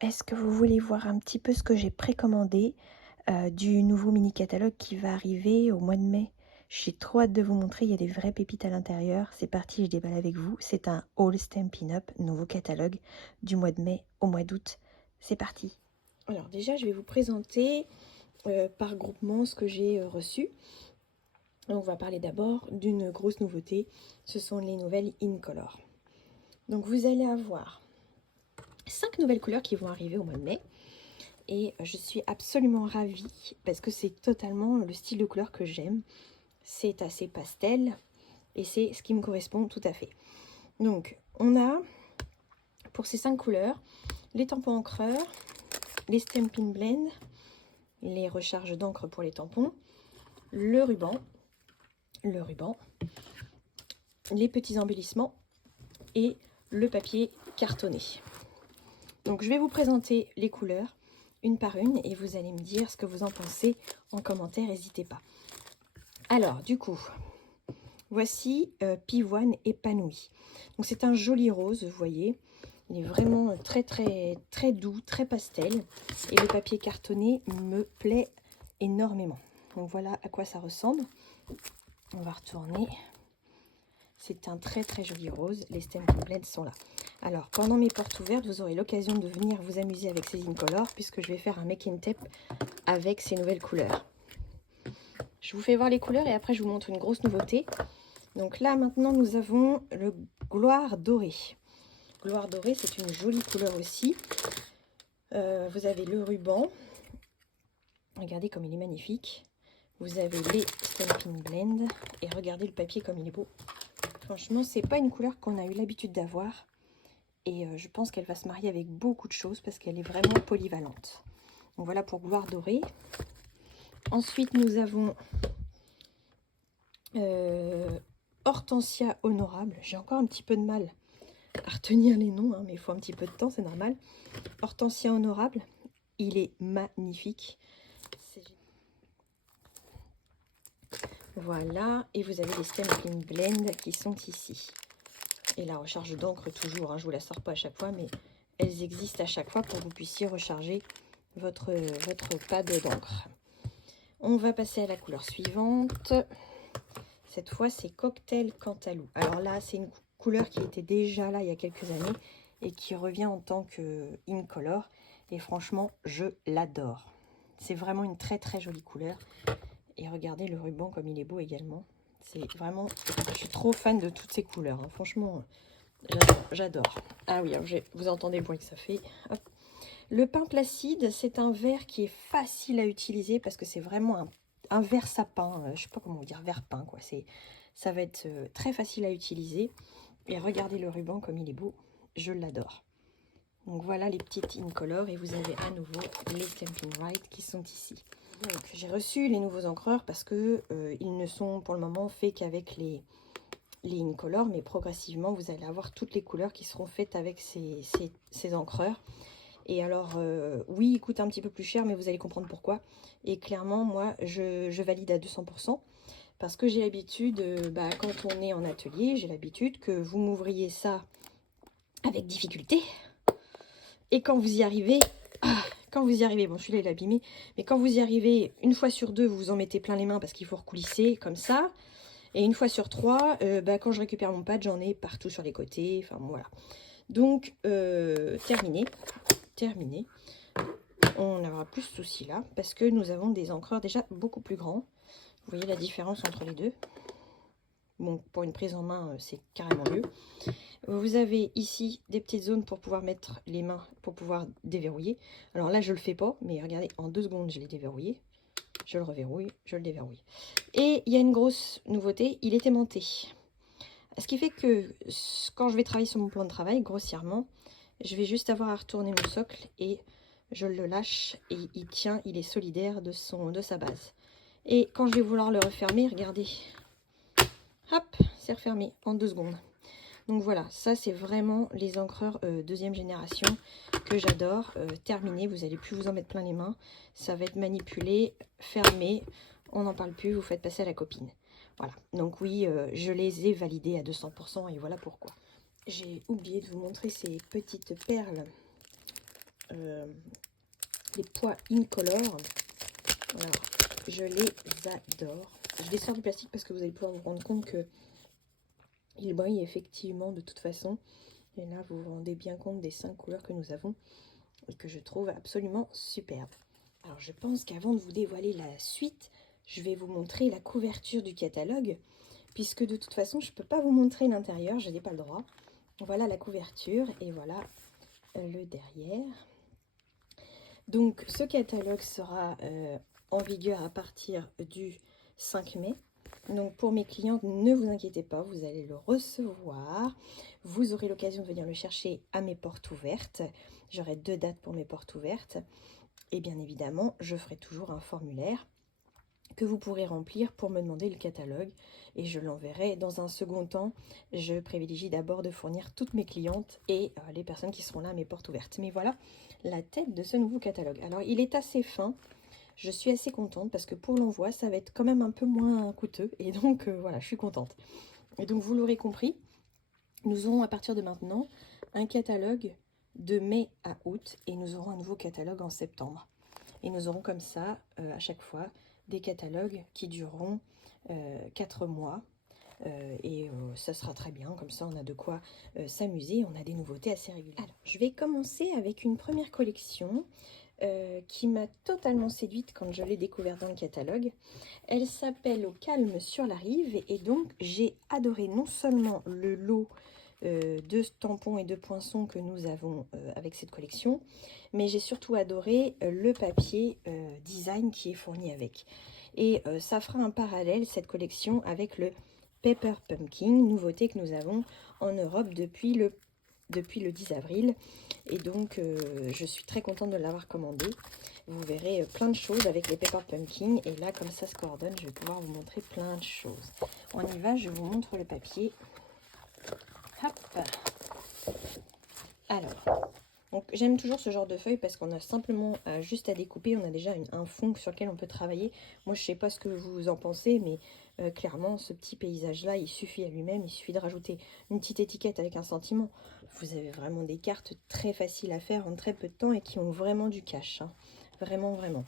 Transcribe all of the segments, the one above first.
Est-ce que vous voulez voir un petit peu ce que j'ai précommandé du nouveau mini catalogue qui va arriver au mois de mai? J'ai trop hâte de vous montrer, il y a des vraies pépites à l'intérieur. C'est parti, je déballe avec vous. C'est un All Stampin' Up, nouveau catalogue du mois de mai au mois d'août. C'est parti. Alors déjà, je vais vous présenter par groupement ce que j'ai reçu. On va parler d'abord d'une grosse nouveauté, ce sont les nouvelles Incolor. Donc vous allez avoir 5 nouvelles couleurs qui vont arriver au mois de mai. Et je suis absolument ravie parce que c'est totalement le style de couleur que j'aime. C'est assez pastel et c'est ce qui me correspond tout à fait. Donc on a pour ces 5 couleurs les tampons encreurs, les Stampin' Blend, les recharges d'encre pour les tampons, le ruban, les petits embellissements et le papier cartonné. Donc je vais vous présenter les couleurs une par une et vous allez me dire ce que vous en pensez en commentaire, n'hésitez pas. Alors du coup, voici Pivoine épanoui. Donc c'est un joli rose, vous voyez. Il est vraiment très doux, très pastel. Et le papier cartonné me plaît énormément. Donc voilà à quoi ça ressemble. On va retourner. C'est un très joli rose. Les Stampin' Blend sont là. Alors pendant mes portes ouvertes, vous aurez l'occasion de venir vous amuser avec ces Incolor puisque je vais faire un make and tape avec ces nouvelles couleurs. Je vous fais voir les couleurs et après je vous montre une grosse nouveauté. Donc là maintenant nous avons le Gloire doré. Gloire doré, c'est une jolie couleur aussi. Vous avez le ruban. Regardez comme il est magnifique. Vous avez les Stampin' Blend. Et regardez le papier comme il est beau. Franchement, c'est pas une couleur qu'on a eu l'habitude d'avoir. Et je pense qu'elle va se marier avec beaucoup de choses parce qu'elle est vraiment polyvalente. Donc voilà pour Gloire doré. Ensuite, nous avons Hortensia honorable. J'ai encore un petit peu de mal à retenir les noms, hein, mais il faut un petit peu de temps, c'est normal. Hortensia honorable, il est magnifique. Voilà, et vous avez les Stampin' Blend qui sont ici. Et la recharge d'encre toujours, hein, je vous la sors pas à chaque fois, mais elles existent à chaque fois pour que vous puissiez recharger votre pad d'encre. On va passer à la couleur suivante. Cette fois, c'est Cocktail Cantalou. Alors là, c'est une couleur qui était déjà là il y a quelques années et qui revient en tant que Incolor. Et franchement, je l'adore. C'est vraiment une très jolie couleur. Et regardez le ruban comme il est beau également. C'est vraiment... Je suis trop fan de toutes ces couleurs. Hein. Franchement, j'adore. Ah oui, alors vous entendez le bruit que ça fait. Hop. Le pain placide, c'est un verre qui est facile à utiliser parce que c'est vraiment un verre sapin. Je sais pas comment vous dire, verre pain quoi. Ça va être très facile à utiliser. Et regardez le ruban comme il est beau. Je l'adore. Donc voilà les petites Incolor et vous avez à nouveau les Stampin' Right qui sont ici. Donc j'ai reçu les nouveaux encreurs parce que ils ne sont pour le moment faits qu'avec les Incolor, mais progressivement vous allez avoir toutes les couleurs qui seront faites avec ces encreurs. Et alors oui, il coûte un petit peu plus cher, mais vous allez comprendre pourquoi. Et clairement, moi, je valide à 200%. Parce que j'ai l'habitude, quand on est en atelier, j'ai l'habitude que vous m'ouvriez ça avec difficulté. Et quand vous y arrivez, bon celui-là il est abîmé, mais quand vous y arrivez, une fois sur deux, vous vous en mettez plein les mains parce qu'il faut recoulisser comme ça. Et une fois sur trois, quand je récupère mon pad, j'en ai partout sur les côtés. Enfin bon, voilà. Donc, terminé. On n'aura plus ce souci là parce que nous avons des encreurs déjà beaucoup plus grands. Vous voyez la différence entre les deux. Bon, pour une prise en main, c'est carrément mieux. Vous avez ici des petites zones pour pouvoir mettre les mains, pour pouvoir déverrouiller. Alors là, je le fais pas, mais regardez, en 2 secondes, je l'ai déverrouillé. Je le reverrouille, je le déverrouille. Et il y a une grosse nouveauté, il est aimanté. Ce qui fait que quand je vais travailler sur mon plan de travail, grossièrement, je vais juste avoir à retourner mon socle et je le lâche et il tient, il est solidaire de sa base. Et quand je vais vouloir le refermer, regardez, hop, c'est refermé en 2 secondes. Donc voilà, ça c'est vraiment les encreurs deuxième génération que j'adore. Terminé, vous n'allez plus vous en mettre plein les mains. Ça va être manipulé, fermé, on n'en parle plus, vous faites passer à la copine. Voilà, donc oui, je les ai validés à 200% et voilà pourquoi. J'ai oublié de vous montrer ces petites perles les pois Incolore. Alors, je les adore. Je les sors du plastique parce que vous allez pouvoir vous rendre compte que ils brillent effectivement de toute façon. Et là, vous vous rendez bien compte des 5 couleurs que nous avons et que je trouve absolument superbe. Alors, je pense qu'avant de vous dévoiler la suite, je vais vous montrer la couverture du catalogue, puisque de toute façon, je ne peux pas vous montrer l'intérieur, je n'ai pas le droit. Voilà la couverture et voilà le derrière. Donc, ce catalogue sera en vigueur à partir du 5 mai. Donc pour mes clientes, ne vous inquiétez pas, vous allez le recevoir. Vous aurez l'occasion de venir le chercher à mes portes ouvertes. J'aurai 2 dates pour mes portes ouvertes. Et bien évidemment, je ferai toujours un formulaire que vous pourrez remplir pour me demander le catalogue. Et je l'enverrai dans un second temps. Je privilégie d'abord de fournir toutes mes clientes et les personnes qui seront là à mes portes ouvertes. Mais voilà la tête de ce nouveau catalogue. Alors il est assez fin. Je suis assez contente parce que pour l'envoi, ça va être quand même un peu moins coûteux. Et donc, voilà, je suis contente. Et donc, vous l'aurez compris, nous aurons à partir de maintenant un catalogue de mai à août. Et nous aurons un nouveau catalogue en septembre. Et nous aurons comme ça, à chaque fois, des catalogues qui dureront 4 mois. Ça sera très bien, comme ça on a de quoi s'amuser, on a des nouveautés assez régulières. Alors, je vais commencer avec une première collection qui m'a totalement séduite quand je l'ai découverte dans le catalogue. Elle s'appelle Au calme sur la rive et donc j'ai adoré non seulement le lot de tampons et de poinçons que nous avons avec cette collection, mais j'ai surtout adoré le papier design qui est fourni avec. Et ça fera un parallèle, cette collection, avec le Pepper Pumpkin, nouveauté que nous avons en Europe depuis le 10 avril. Et donc, je suis très contente de l'avoir commandé. Vous verrez plein de choses avec les Pepper Pumpkin. Et là, comme ça se coordonne, je vais pouvoir vous montrer plein de choses. On y va, je vous montre le papier. Hop. Alors, j'aime toujours ce genre de feuilles parce qu'on a simplement juste à découper. On a déjà un fond sur lequel on peut travailler. Moi, je ne sais pas ce que vous en pensez, mais clairement, ce petit paysage-là, il suffit à lui-même. Il suffit de rajouter une petite étiquette avec un sentiment. Vous avez vraiment des cartes très faciles à faire en très peu de temps et qui ont vraiment du cash. Hein. Vraiment, vraiment.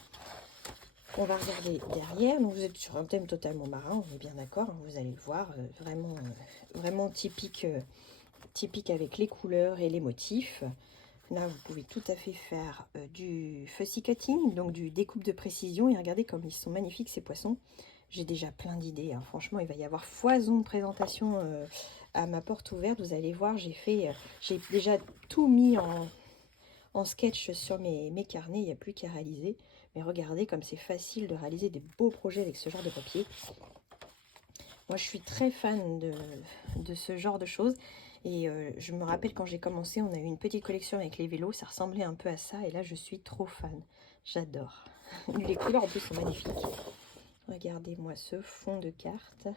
On va regarder derrière. Donc, vous êtes sur un thème totalement marin, on est bien d'accord. Hein, vous allez le voir. Vraiment typique, typique avec les couleurs et les motifs. Là, vous pouvez tout à fait faire du fussy cutting, donc du découpe de précision. Et regardez comme ils sont magnifiques, ces poissons. J'ai déjà plein d'idées. Hein. Franchement, il va y avoir foison de présentation à ma porte ouverte. Vous allez voir, j'ai déjà tout mis en sketch sur mes carnets. Il n'y a plus qu'à réaliser. Mais regardez comme c'est facile de réaliser des beaux projets avec ce genre de papier. Moi, je suis très fan de ce genre de choses. Et je me rappelle quand j'ai commencé, on a eu une petite collection avec les vélos, ça ressemblait un peu à ça. Et là, je suis trop fan. J'adore. Les couleurs en plus sont magnifiques. Regardez-moi ce fond de carte.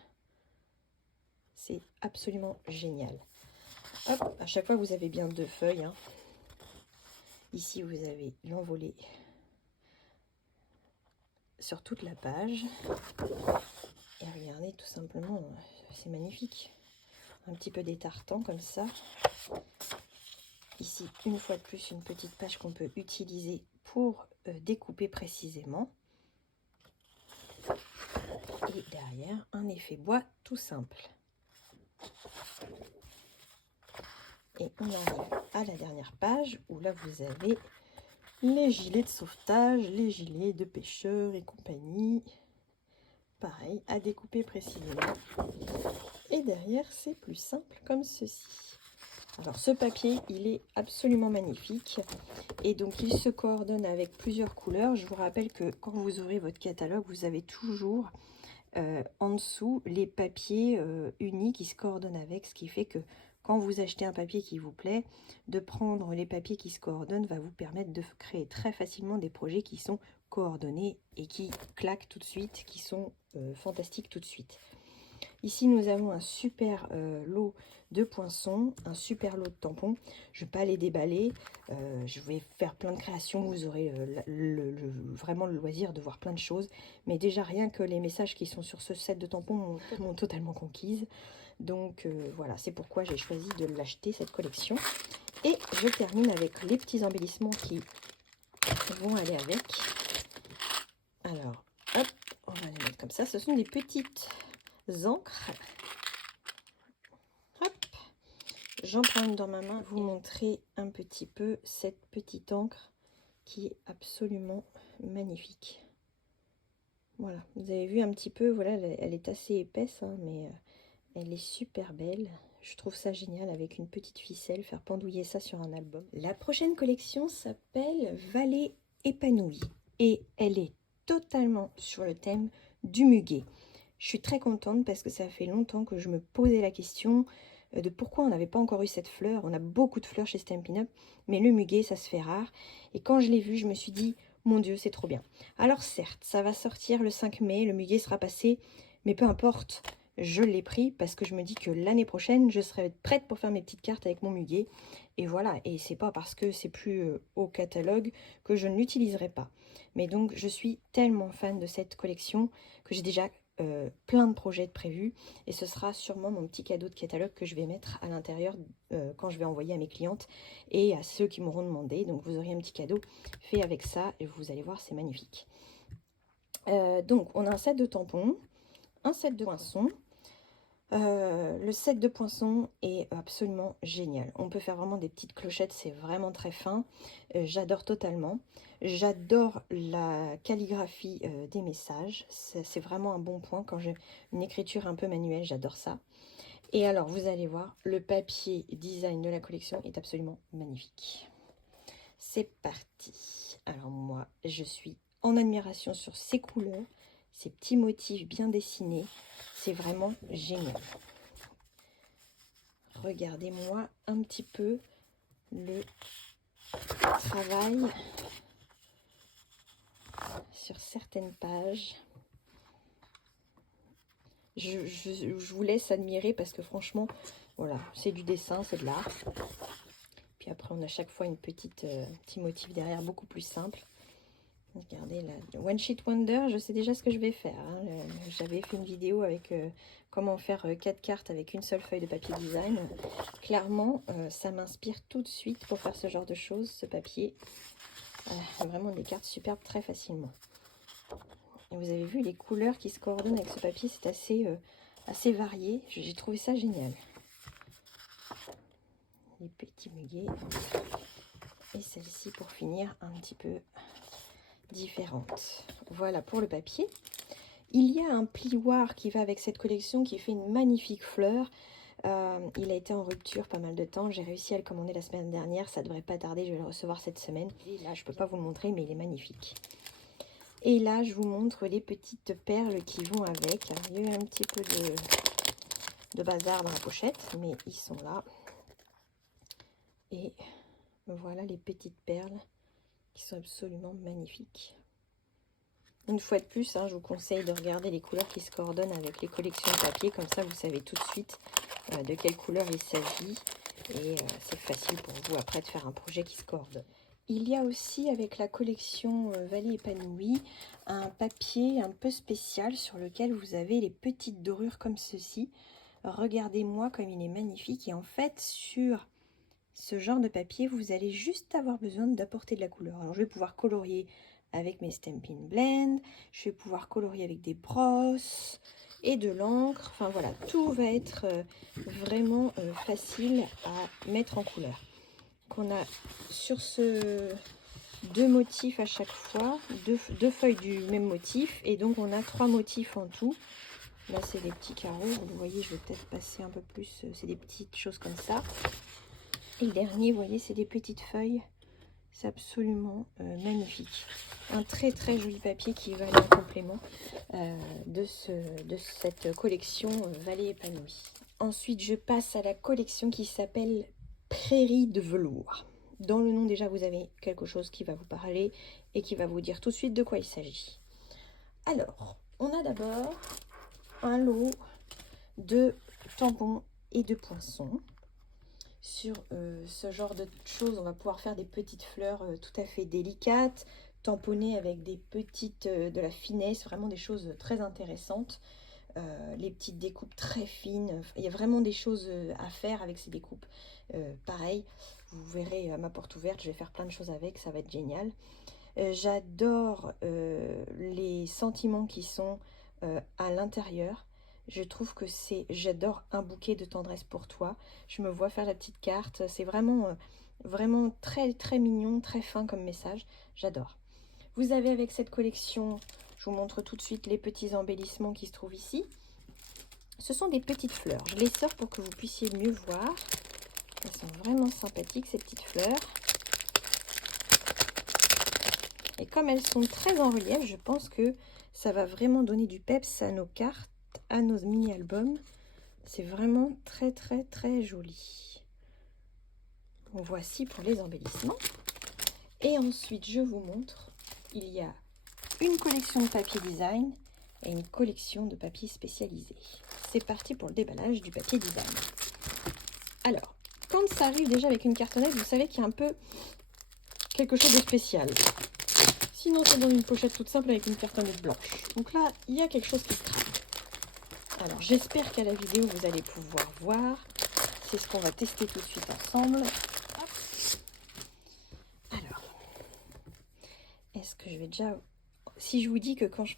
C'est absolument génial. Hop, à chaque fois, vous avez bien 2 feuilles. Hein. Ici, vous avez l'envolée sur toute la page. Et regardez, tout simplement, c'est magnifique. Un petit peu détartant comme ça. Ici, une fois de plus, une petite page qu'on peut utiliser pour découper précisément. Et derrière, un effet bois tout simple. Et on arrive à la dernière page où là, vous avez les gilets de sauvetage, les gilets de pêcheurs et compagnie. Pareil, à découper précisément. Et derrière, c'est plus simple comme ceci. Alors ce papier, il est absolument magnifique et donc il se coordonne avec plusieurs couleurs. Je vous rappelle que quand vous ouvrez votre catalogue, vous avez toujours en dessous les papiers unis qui se coordonnent avec, ce qui fait que quand vous achetez un papier qui vous plaît, de prendre les papiers qui se coordonnent va vous permettre de créer très facilement des projets qui sont coordonnés et qui claquent tout de suite, qui sont fantastiques tout de suite. Ici, nous avons un super lot de poinçons, un super lot de tampons. Je ne vais pas les déballer. Je vais faire plein de créations. Vous aurez vraiment le loisir de voir plein de choses. Mais déjà, rien que les messages qui sont sur ce set de tampons m'ont totalement conquise. Donc voilà, c'est pourquoi j'ai choisi de l'acheter, cette collection. Et je termine avec les petits embellissements qui vont aller avec. Alors, hop, on va les mettre comme ça. Ce sont des petites encres. Hop, j'en prends une dans ma main. Vous montrer un petit peu cette petite encre qui est absolument magnifique. Voilà, vous avez vu un petit peu, voilà, elle est assez épaisse, hein, mais elle est super belle. Je trouve ça génial avec une petite ficelle, faire pendouiller ça sur un album. La prochaine collection s'appelle Vallée épanouie et elle est totalement sur le thème du muguet. Je suis très contente parce que ça fait longtemps que je me posais la question de pourquoi on n'avait pas encore eu cette fleur. On a beaucoup de fleurs chez Stampin' Up, mais le muguet, ça se fait rare. Et quand je l'ai vu, je me suis dit, mon Dieu, c'est trop bien. Alors certes, ça va sortir le 5 mai, le muguet sera passé, mais peu importe, je l'ai pris parce que je me dis que l'année prochaine, je serai prête pour faire mes petites cartes avec mon muguet. Et voilà, et c'est pas parce que c'est plus au catalogue que je ne l'utiliserai pas. Mais donc, je suis tellement fan de cette collection que j'ai déjà plein de projets de prévus. Et ce sera sûrement mon petit cadeau de catalogue que je vais mettre à l'intérieur quand je vais envoyer à mes clientes et à ceux qui m'auront demandé. Donc, vous aurez un petit cadeau fait avec ça et vous allez voir, c'est magnifique. Donc, on a un set de tampons, un set de poinçons. Le set de poinçons est absolument génial. On peut faire vraiment des petites clochettes, c'est vraiment très fin. J'adore totalement. J'adore la calligraphie des messages. C'est vraiment un bon point quand j'ai une écriture un peu manuelle, j'adore ça. Et alors, vous allez voir, le papier design de la collection est absolument magnifique. C'est parti. Alors moi, je suis en admiration sur ces couleurs, ces petits motifs bien dessinés. C'est vraiment génial. Regardez-moi un petit peu le travail sur certaines pages. Je vous laisse admirer parce que franchement, voilà, c'est du dessin, c'est de l'art. Puis après, on a chaque fois une petite petit motif derrière, beaucoup plus simple. Regardez là, One Sheet Wonder, je sais déjà ce que je vais faire. Hein. J'avais fait une vidéo avec comment faire 4 cartes avec une seule feuille de papier design. Clairement, ça m'inspire tout de suite pour faire ce genre de choses, ce papier. Vraiment des cartes superbes très facilement. Et vous avez vu les couleurs qui se coordonnent avec ce papier, c'est assez varié. J'ai trouvé ça génial. Les petits muguets. Et celle-ci pour finir un petit peu différente. Voilà pour le papier. Il y a un plioir qui va avec cette collection qui fait une magnifique fleur. Il a été en rupture pas mal de temps. J'ai réussi à le commander la semaine dernière. Ça devrait pas tarder, je vais le recevoir cette semaine. Et là, je peux pas vous le montrer, mais il est magnifique. Et là, je vous montre les petites perles qui vont avec. Il y a eu un petit peu de bazar dans la pochette, mais ils sont là. Et voilà les petites perles qui sont absolument magnifiques. Une fois de plus, hein, je vous conseille de regarder les couleurs qui se coordonnent avec les collections de papier. Comme ça, vous savez tout de suite de quelle couleur il s'agit. Et c'est facile pour vous après de faire un projet qui se coordonne. Il y a aussi avec la collection Vallée épanouie un papier un peu spécial sur lequel vous avez les petites dorures comme ceci. Regardez-moi comme il est magnifique. Et en fait, sur ce genre de papier, vous allez juste avoir besoin d'apporter de la couleur. Alors, je vais pouvoir colorier avec mes Stampin' Blend, je vais pouvoir colorier avec des brosses et de l'encre. Enfin voilà, tout va être vraiment facile à mettre en couleur. Qu'on a sur ce 2 motifs à chaque fois, deux feuilles du même motif, et donc on a 3 motifs en tout. Là c'est des petits carreaux, vous voyez, je vais peut-être passer un peu plus, c'est des petites choses comme ça. Et le dernier, vous voyez, c'est des petites feuilles. C'est absolument magnifique. Un très très joli papier qui va aller en complément de cette collection Vallée épanouie. Ensuite, je passe à la collection qui s'appelle Prairie de velours. Dans le nom déjà, vous avez quelque chose qui va vous parler et qui va vous dire tout de suite de quoi il s'agit. Alors, on a d'abord un lot de tampons et de poinçons. Sur ce genre de choses, on va pouvoir faire des petites fleurs tout à fait délicates, tamponnées avec des petites, de la finesse, vraiment des choses très intéressantes. Les petites découpes très fines, il y a vraiment des choses à faire avec ces découpes. Pareil, vous verrez à ma porte ouverte, je vais faire plein de choses avec, ça va être génial. J'adore les sentiments qui sont à l'intérieur. Je trouve que j'adore un bouquet de tendresse pour toi. Je me vois faire la petite carte. C'est vraiment, vraiment très très mignon, très fin comme message. J'adore. Vous avez avec cette collection, je vous montre tout de suite les petits embellissements qui se trouvent ici. Ce sont des petites fleurs. Je les sors pour que vous puissiez mieux voir. Elles sont vraiment sympathiques ces petites fleurs. Et comme elles sont très en relief, je pense que ça va vraiment donner du peps à nos cartes, à nos mini-albums. C'est vraiment très très très joli. Donc voici pour les embellissements. Et ensuite, je vous montre, il y a une collection de papier design et une collection de papier spécialisé. C'est parti pour le déballage du papier design. Alors, quand ça arrive déjà avec une cartonnette, vous savez qu'il y a un peu quelque chose de spécial. Sinon, c'est dans une pochette toute simple avec une cartonnette blanche. Donc là, il y a quelque chose qui se trame. Alors, j'espère qu'à la vidéo, vous allez pouvoir voir. C'est ce qu'on va tester tout de suite ensemble. Hop. Alors, est-ce que je vais déjà... Si je vous dis que quand je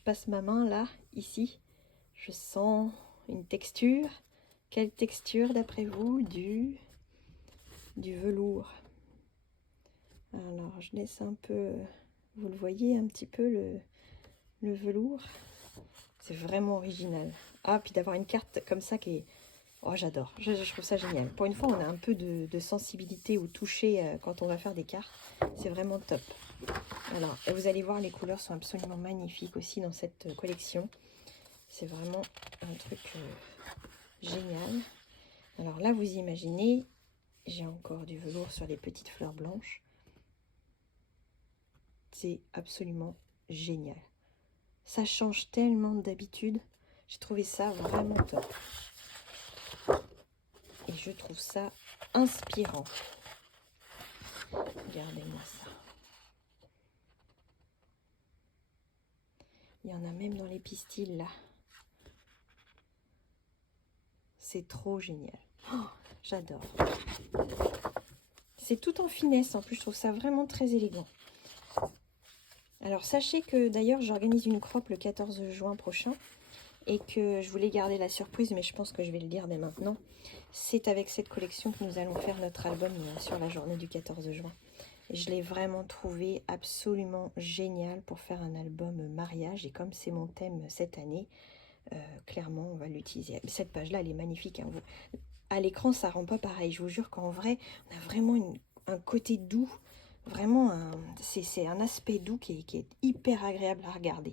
passe ma main là, ici, je sens une texture. Quelle texture d'après vous? Du velours. Alors, je laisse un peu... Vous le voyez un petit peu, le velours. C'est vraiment original. Ah, puis d'avoir une carte comme ça qui est... Oh, j'adore. Je trouve ça génial. Pour une fois, on a un peu de sensibilité au toucher quand on va faire des cartes. C'est vraiment top. Alors, et vous allez voir, les couleurs sont absolument magnifiques aussi dans cette collection. C'est vraiment un truc génial. Alors là, vous imaginez, j'ai encore du velours sur les petites fleurs blanches. C'est absolument génial. Ça change tellement d'habitude. J'ai trouvé ça vraiment top. Et je trouve ça inspirant. Regardez-moi ça. Il y en a même dans les pistils là. C'est trop génial. Oh, j'adore. C'est tout en finesse. En plus, je trouve ça vraiment très élégant. Alors, sachez que d'ailleurs, j'organise une crop le 14 juin prochain. Et que je voulais garder la surprise, mais je pense que je vais le dire dès maintenant. C'est avec cette collection que nous allons faire notre album sur la journée du 14 juin. Et je l'ai vraiment trouvé absolument génial pour faire un album mariage. Et comme c'est mon thème cette année, clairement, on va l'utiliser. Cette page-là, elle est magnifique. Hein. À l'écran, ça rend pas pareil. Je vous jure qu'en vrai, on a vraiment un côté doux. Vraiment, c'est un aspect doux qui est hyper agréable à regarder.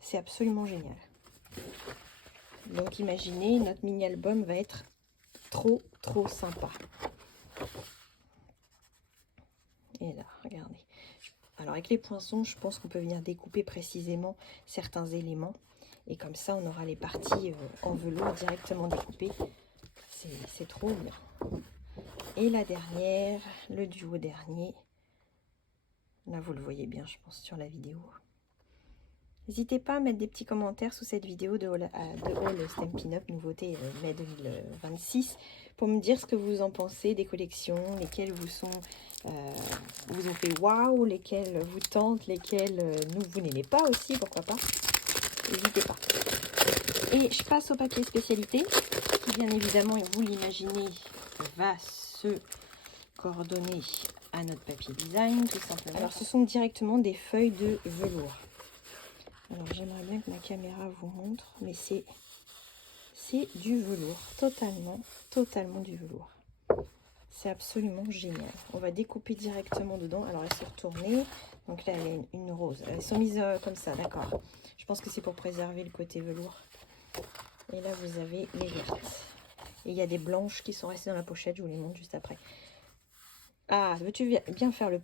C'est absolument génial. Donc imaginez, notre mini-album va être trop sympa. Et là, regardez. Alors avec les poinçons, je pense qu'on peut venir découper précisément certains éléments. Et comme ça, on aura les parties en velours directement découpées. C'est trop bien. Et la dernière, le duo dernier. Là, vous le voyez bien, je pense, sur la vidéo. N'hésitez pas à mettre des petits commentaires sous cette vidéo de Haul Stampin' Up, nouveauté mai 2026, pour me dire ce que vous en pensez des collections, lesquelles vous ont fait waouh, lesquelles vous tentent, lesquelles vous n'aimez pas aussi, pourquoi pas. N'hésitez pas. Et je passe au papier spécialité, qui bien évidemment, vous l'imaginez, va se coordonner à notre papier design, tout simplement. Alors ce sont directement des feuilles de velours. Alors j'aimerais bien que ma caméra vous montre, mais c'est du velours, totalement du velours. C'est absolument génial. On va découper directement dedans. Alors elles sont retournées, donc là il y a une rose. Elles sont mises comme ça, d'accord. Je pense que c'est pour préserver le côté velours. Et là vous avez les vertes. Et il y a des blanches qui sont restées dans la pochette, je vous les montre juste après. Ah, veux-tu bien faire le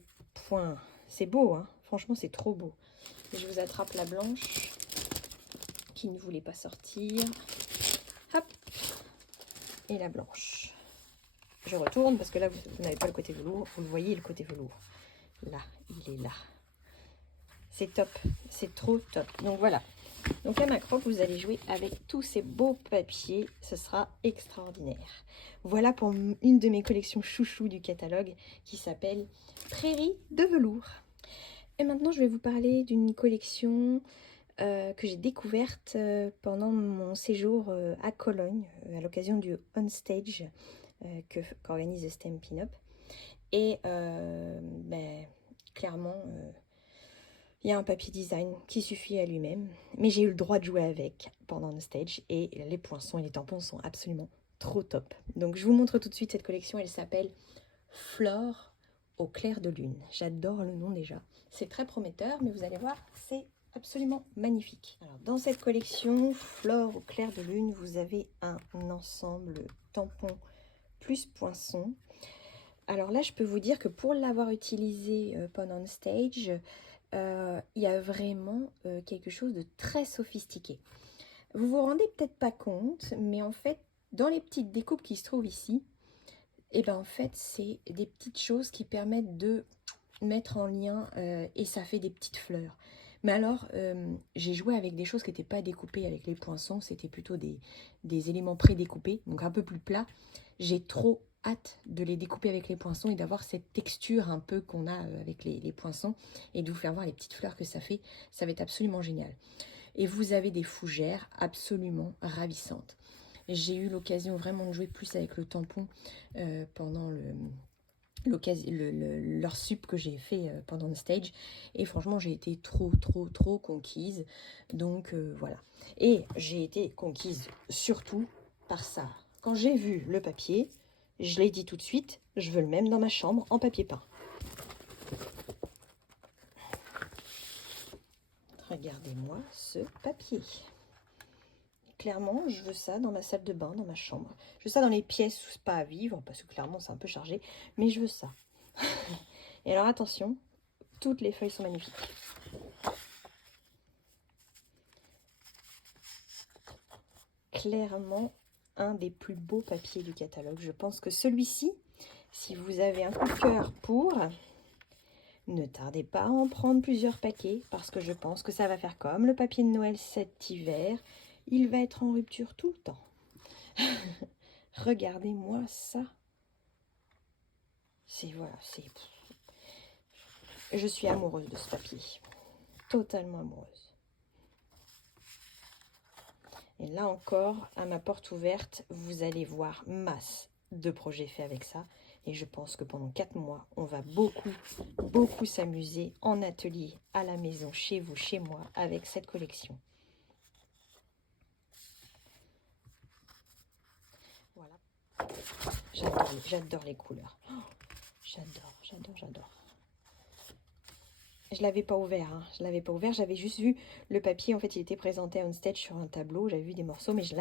point? C'est beau, hein? Franchement c'est trop beau. Je vous attrape la blanche qui ne voulait pas sortir. Hop. Et la blanche. Je retourne parce que là, vous n'avez pas le côté velours. Vous le voyez, le côté velours. Là, il est là. C'est top. C'est trop top. Donc voilà. Donc à Macrope, vous allez jouer avec tous ces beaux papiers, ce sera extraordinaire. Voilà pour une de mes collections chouchou du catalogue qui s'appelle Prairie de velours. Et maintenant, je vais vous parler d'une collection que j'ai découverte pendant mon séjour à Cologne, à l'occasion du On Stage qu'organise Stampin' Up. Et clairement, il y a un papier design qui suffit à lui-même, mais j'ai eu le droit de jouer avec pendant le stage et les poinçons et les tampons sont absolument trop top. Donc je vous montre tout de suite cette collection, elle s'appelle Flore au clair de lune. J'adore le nom déjà, c'est très prometteur, mais vous allez voir, c'est absolument magnifique. Alors dans cette collection Flore au clair de lune, vous avez un ensemble tampon plus poinçons. Alors là, je peux vous dire que pour l'avoir utilisé pendant le stage, il y a vraiment quelque chose de très sophistiqué. Vous vous rendez peut-être pas compte, mais en fait, dans les petites découpes qui se trouvent ici, et ben en fait, c'est des petites choses qui permettent de mettre en lien et ça fait des petites fleurs. Mais alors, j'ai joué avec des choses qui n'étaient pas découpées avec les poinçons, c'était plutôt des éléments pré-découpés, donc un peu plus plats. J'ai trop hâte de les découper avec les poinçons et d'avoir cette texture un peu qu'on a avec les poinçons et de vous faire voir les petites fleurs que ça fait. Ça va être absolument génial. Et vous avez des fougères absolument ravissantes. J'ai eu l'occasion vraiment de jouer plus avec le tampon pendant leur sup que j'ai fait pendant le stage et franchement j'ai été trop conquise, donc voilà. Et j'ai été conquise surtout par ça. Quand j'ai vu le papier, je l'ai dit tout de suite, je veux le même dans ma chambre en papier peint. Regardez-moi ce papier. Clairement, je veux ça dans ma salle de bain, dans ma chambre. Je veux ça dans les pièces où c'est pas à vivre, parce que clairement c'est un peu chargé, mais je veux ça. Et alors attention, toutes les feuilles sont magnifiques. Clairement, un des plus beaux papiers du catalogue. Je pense que celui-ci, si vous avez un coup de cœur pour, ne tardez pas à en prendre plusieurs paquets, parce que je pense que ça va faire comme le papier de Noël cet hiver. Il va être en rupture tout le temps. Regardez-moi ça. Je suis amoureuse de ce papier. Totalement amoureuse. Et là encore, à ma porte ouverte, vous allez voir masse de projets faits avec ça. Et je pense que pendant 4 mois, on va beaucoup s'amuser en atelier, à la maison, chez vous, chez moi, avec cette collection. Voilà. J'adore les couleurs. Oh, j'adore. Je l'avais pas ouvert, hein. Je l'avais pas ouvert, j'avais juste vu le papier, en fait il était présenté on stage sur un tableau, j'avais vu des morceaux mais je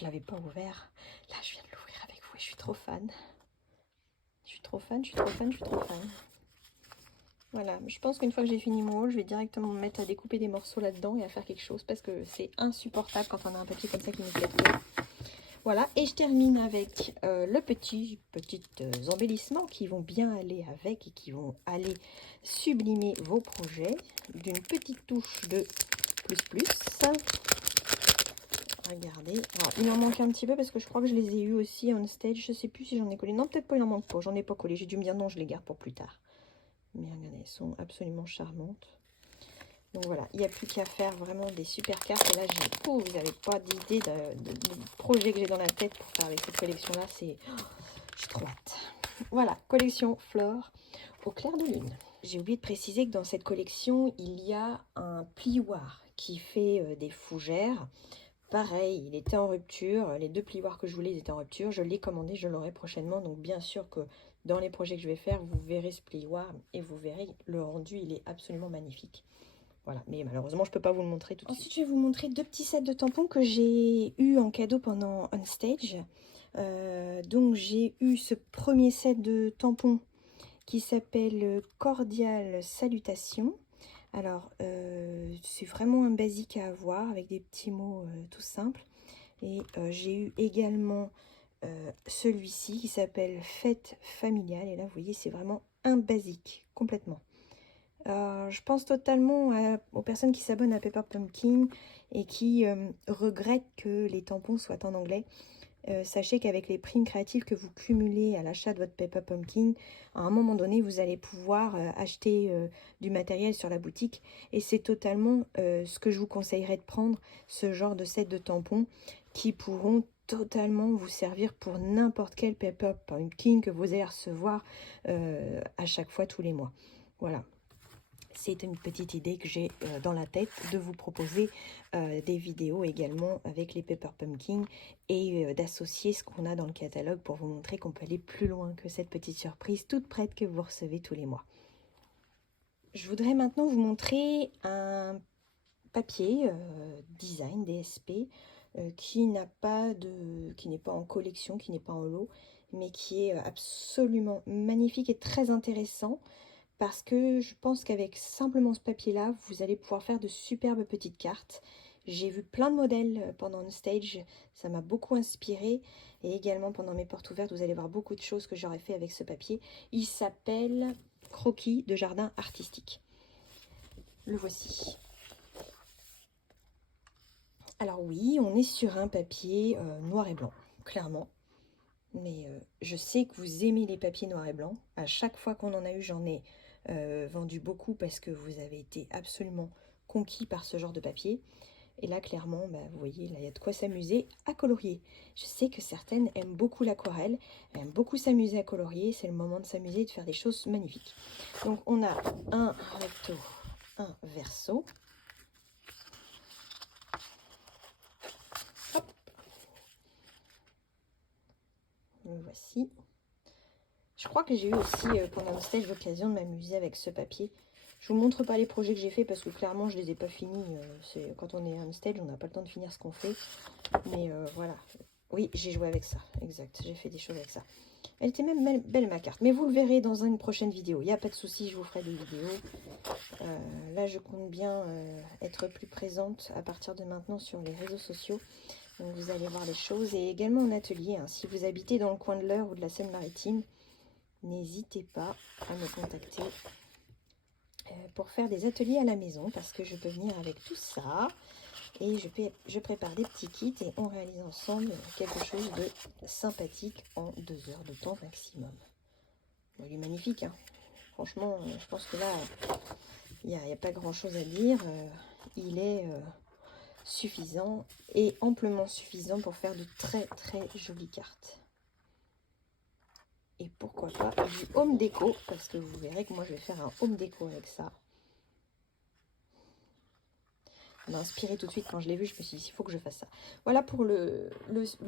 l'avais pas ouvert. Là je viens de l'ouvrir avec vous et je suis trop fan. Je suis trop fan. Voilà, je pense qu'une fois que j'ai fini mon haul, je vais directement me mettre à découper des morceaux là-dedans et à faire quelque chose parce que c'est insupportable quand on a un papier comme ça qui nous gâte. Voilà, et je termine avec le petits embellissements qui vont bien aller avec et qui vont aller sublimer vos projets d'une petite touche de plus. Regardez, alors, il en manque un petit peu parce que je crois que je les ai eu aussi on stage, je sais plus si j'en ai collé, non peut-être pas, il en manque pas, j'en ai pas collé, j'ai dû me dire non, je les garde pour plus tard. Mais regardez, elles sont absolument charmantes. Donc voilà, il n'y a plus qu'à faire vraiment des super cartes. Et là, vous n'avez pas d'idée de projet que j'ai dans la tête pour faire avec cette collection-là. J'ai trop hâte. Voilà, collection Flore au clair de lune. J'ai oublié de préciser que dans cette collection, il y a un plioir qui fait des fougères. Pareil, il était en rupture. Les 2 plioirs que je voulais, ils étaient en rupture. Je l'ai commandé, je l'aurai prochainement. Donc bien sûr que dans les projets que je vais faire, vous verrez ce plioir et vous verrez le rendu, il est absolument magnifique. Voilà, mais malheureusement, je ne peux pas vous le montrer tout de suite. Ensuite, je vais vous montrer 2 petits sets de tampons que j'ai eu en cadeau pendant On Stage. Donc, j'ai eu ce premier set de tampons qui s'appelle Cordial Salutation. Alors, c'est vraiment un basique à avoir avec des petits mots tout simples. Et j'ai eu également celui-ci qui s'appelle Fête familiale. Et là, vous voyez, c'est vraiment un basique, complètement. Je pense totalement aux personnes qui s'abonnent à Pepper Pumpkin et qui regrettent que les tampons soient en anglais. Sachez qu'avec les primes créatives que vous cumulez à l'achat de votre Pepper Pumpkin, à un moment donné, vous allez pouvoir acheter du matériel sur la boutique. Et c'est totalement ce que je vous conseillerais de prendre, ce genre de set de tampons qui pourront totalement vous servir pour n'importe quel Pepper Pumpkin que vous allez recevoir à chaque fois tous les mois. Voilà. C'est une petite idée que j'ai dans la tête de vous proposer des vidéos également avec les Pepper Pumpkin et d'associer ce qu'on a dans le catalogue pour vous montrer qu'on peut aller plus loin que cette petite surprise toute prête que vous recevez tous les mois. Je voudrais maintenant vous montrer un papier design DSP qui n'est pas en collection, qui n'est pas en lot, mais qui est absolument magnifique et très intéressant. Parce que je pense qu'avec simplement ce papier-là, vous allez pouvoir faire de superbes petites cartes. J'ai vu plein de modèles pendant un stage, ça m'a beaucoup inspiré. Et également pendant mes portes ouvertes, vous allez voir beaucoup de choses que j'aurais fait avec ce papier. Il s'appelle Croquis de jardin artistique. Le voici. Alors oui, on est sur un papier noir et blanc, clairement. Mais je sais que vous aimez les papiers noirs et blancs. À chaque fois qu'on en a eu, j'en ai vendu beaucoup parce que vous avez été absolument conquis par ce genre de papier. Et là, clairement, bah, vous voyez, là, il y a de quoi s'amuser à colorier. Je sais que certaines aiment beaucoup l'aquarelle, aiment beaucoup s'amuser à colorier. C'est le moment de s'amuser et de faire des choses magnifiques. Donc, on a un recto, un verso. Hop. Le voici. Je crois que j'ai eu aussi pendant le stage l'occasion de m'amuser avec ce papier. Je vous montre pas les projets que j'ai fait parce que clairement je les ai pas finis. Quand on est on stage, on n'a pas le temps de finir ce qu'on fait. Mais voilà. Oui, j'ai joué avec ça. Exact. J'ai fait des choses avec ça. Elle était même belle ma carte. Mais vous le verrez dans une prochaine vidéo. Il n'y a pas de souci, je vous ferai des vidéos. Là, je compte bien être plus présente à partir de maintenant sur les réseaux sociaux. Donc vous allez voir les choses. Et également en atelier. Hein. Si vous habitez dans le coin de l'Eure ou de la Seine-Maritime, n'hésitez pas à me contacter pour faire des ateliers à la maison parce que je peux venir avec tout ça et je prépare des petits kits et on réalise ensemble quelque chose de sympathique en 2 heures de temps maximum. Bon, il est magnifique, hein. Franchement, je pense que là, il n'y a pas grand chose à dire. Il est suffisant et amplement suffisant pour faire de très très jolies cartes. Et pourquoi pas du home déco, parce que vous verrez que moi je vais faire un home déco avec ça. Ça m'a inspiré tout de suite quand je l'ai vu, je me suis dit il faut que je fasse ça. Voilà pour le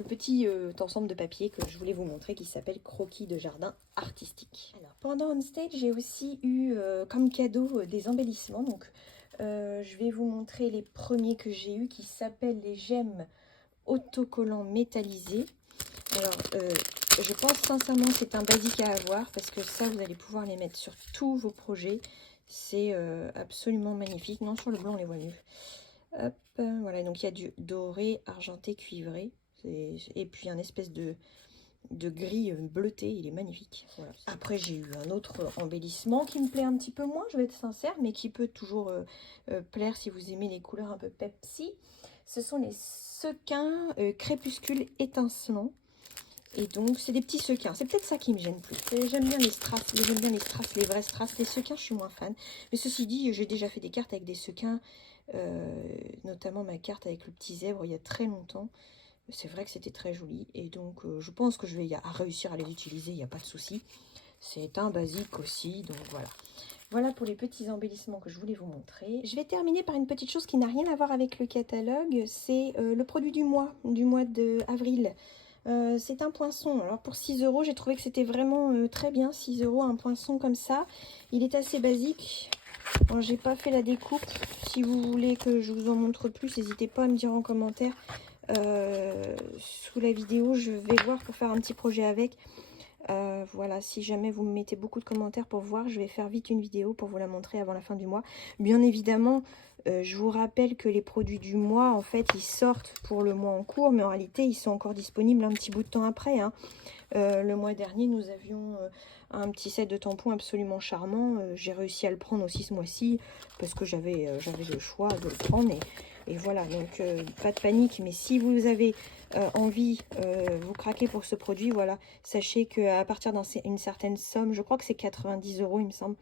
petit ensemble de papier que je voulais vous montrer qui s'appelle Croquis de jardin artistique. Alors pendant On Stage, j'ai aussi eu comme cadeau des embellissements. Donc je vais vous montrer les premiers que j'ai eu qui s'appellent les gemmes autocollants métallisés. Alors, je pense sincèrement que c'est un basique à avoir parce que ça, vous allez pouvoir les mettre sur tous vos projets. C'est absolument magnifique. Non, sur le blanc, on les voit mieux. Hop, voilà, donc il y a du doré, argenté, cuivré. Et puis un espèce de gris bleuté, il est magnifique. Voilà. Après, j'ai eu un autre embellissement qui me plaît un petit peu moins, je vais être sincère, mais qui peut toujours plaire si vous aimez les couleurs un peu Pepsi. Ce sont les sequins crépuscule étincelant. Et donc, c'est des petits sequins. C'est peut-être ça qui me gêne plus. J'aime bien les strass, les vrais strass. Les sequins, je suis moins fan. Mais ceci dit, j'ai déjà fait des cartes avec des sequins. Notamment ma carte avec le petit zèbre il y a très longtemps. C'est vrai que c'était très joli. Et donc, je pense que je vais réussir à les utiliser. Il n'y a pas de souci. C'est un basique aussi. Donc, voilà. Voilà pour les petits embellissements que je voulais vous montrer. Je vais terminer par une petite chose qui n'a rien à voir avec le catalogue. C'est le produit du mois d'avril. C'est un poinçon. Alors pour 6 €, j'ai trouvé que c'était vraiment très bien. 6 € un poinçon comme ça. Il est assez basique. Bon, j'ai pas fait la découpe. Si vous voulez que je vous en montre plus, n'hésitez pas à me dire en commentaire sous la vidéo. Je vais voir pour faire un petit projet avec. Voilà, si jamais vous me mettez beaucoup de commentaires pour voir, je vais faire vite une vidéo pour vous la montrer avant la fin du mois. Bien évidemment, je vous rappelle que les produits du mois, en fait, ils sortent pour le mois en cours, mais en réalité, ils sont encore disponibles un petit bout de temps après, hein. Le mois dernier, nous avions un petit set de tampons absolument charmant. J'ai réussi à le prendre aussi ce mois-ci parce que j'avais le choix de le prendre. Et voilà, donc pas de panique. Mais si vous avez envie, vous craquez pour ce produit, voilà, sachez qu'à partir d'une certaine somme, je crois que c'est 90 € il me semble.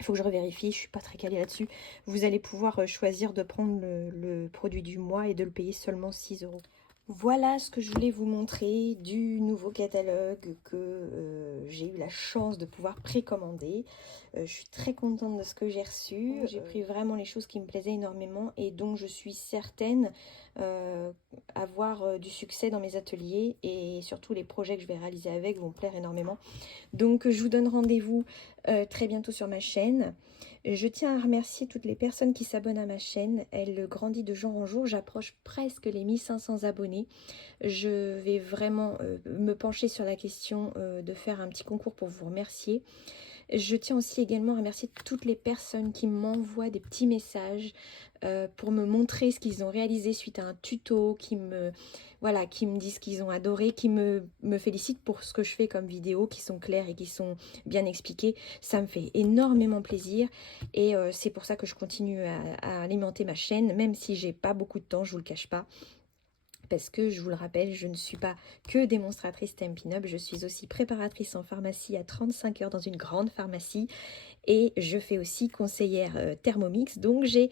Il faut que je revérifie, je suis pas très calée là-dessus. Vous allez pouvoir choisir de prendre le produit du mois et de le payer seulement 6 €. Voilà ce que je voulais vous montrer du nouveau catalogue que j'ai eu la chance de pouvoir précommander. Je suis très contente de ce que j'ai reçu. J'ai pris vraiment les choses qui me plaisaient énormément et dont je suis certaine avoir du succès dans mes ateliers, et surtout les projets que je vais réaliser avec vont plaire énormément. Donc je vous donne rendez-vous très bientôt sur ma chaîne. Je tiens à remercier toutes les personnes qui s'abonnent à ma chaîne. Elle grandit de jour en jour. J'approche presque les 1500 abonnés. Je vais vraiment me pencher sur la question de faire un petit concours pour vous remercier. Je tiens aussi également à remercier toutes les personnes qui m'envoient des petits messages pour me montrer ce qu'ils ont réalisé suite à un tuto, qui me disent qu'ils ont adoré, qui me félicitent pour ce que je fais comme vidéo, qui sont claires et qui sont bien expliquées. Ça me fait énormément plaisir et c'est pour ça que je continue à alimenter ma chaîne, même si j'ai pas beaucoup de temps, je vous le cache pas. Parce que, je vous le rappelle, je ne suis pas que démonstratrice Stampin' Up, je suis aussi préparatrice en pharmacie à 35 heures dans une grande pharmacie. Et je fais aussi conseillère Thermomix, donc j'ai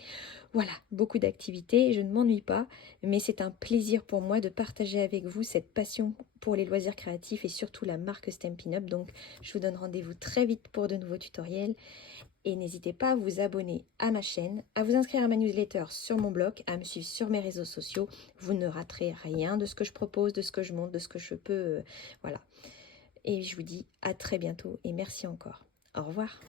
beaucoup d'activités, je ne m'ennuie pas. Mais c'est un plaisir pour moi de partager avec vous cette passion pour les loisirs créatifs et surtout la marque Stampin' Up. Donc je vous donne rendez-vous très vite pour de nouveaux tutoriels. Et n'hésitez pas à vous abonner à ma chaîne, à vous inscrire à ma newsletter sur mon blog, à me suivre sur mes réseaux sociaux. Vous ne raterez rien de ce que je propose, de ce que je montre, de ce que je peux. Voilà. Et je vous dis à très bientôt et merci encore. Au revoir.